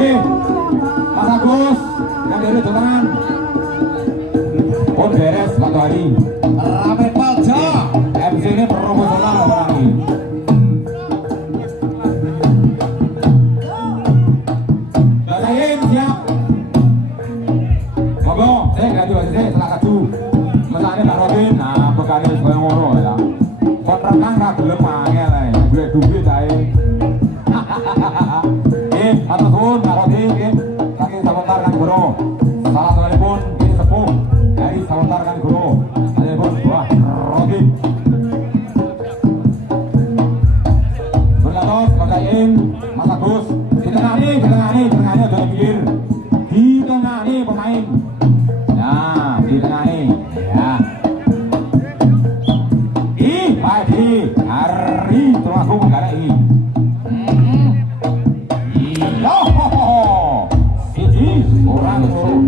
Mas Agus, yang dari Jonan. Pun beres matahari. Rame palja. MC ini promosional orang ini. Basahin siap. Monggo, saya ganti wasit saya setelah kaju. Mesane Pak Rodin, nah bekane koyo ngono ya. Kontrakan ra gelem angel ae. Gue duit ae. Matur suwun Pak Rodin nggih. Saking Sawentar Kang Goro. Salah sekalipun ini sepuh dari Sawentar Kang Goro. Sampun Wah Rodin. Berlatos Kadain Mas Agus. Di tengah nih udah pikir. Di tengah nih pemain. Nah, di tengah nih. Ya. Pagi hari termasuk negara ini. Siji orang turun.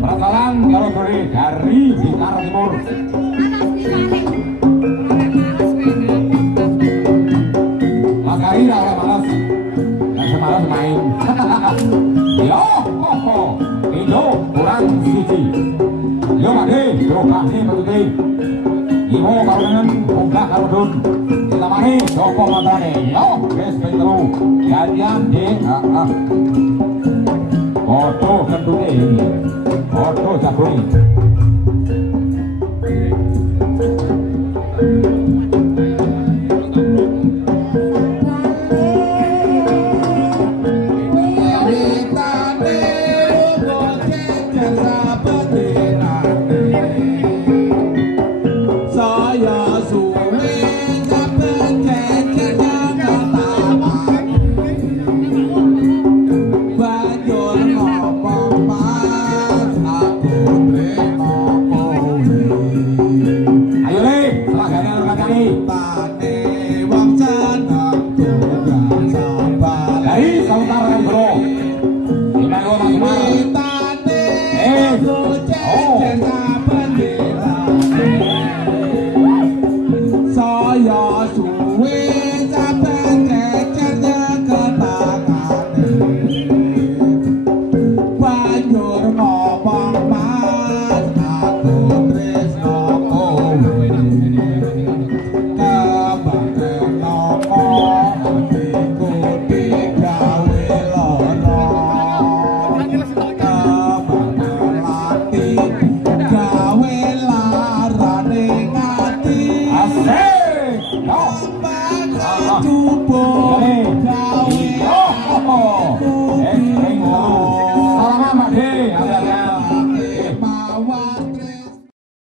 Perakalan kalau dari Bintara Timur. Mas Kari dah malas. Dan semalam main. Indo kurang siji. Yo ade, berubah nih berarti. Ibu karunan buka karudun ditamani Joko Mantrane yo wis pinteru gantian di foto kentune foto jagoni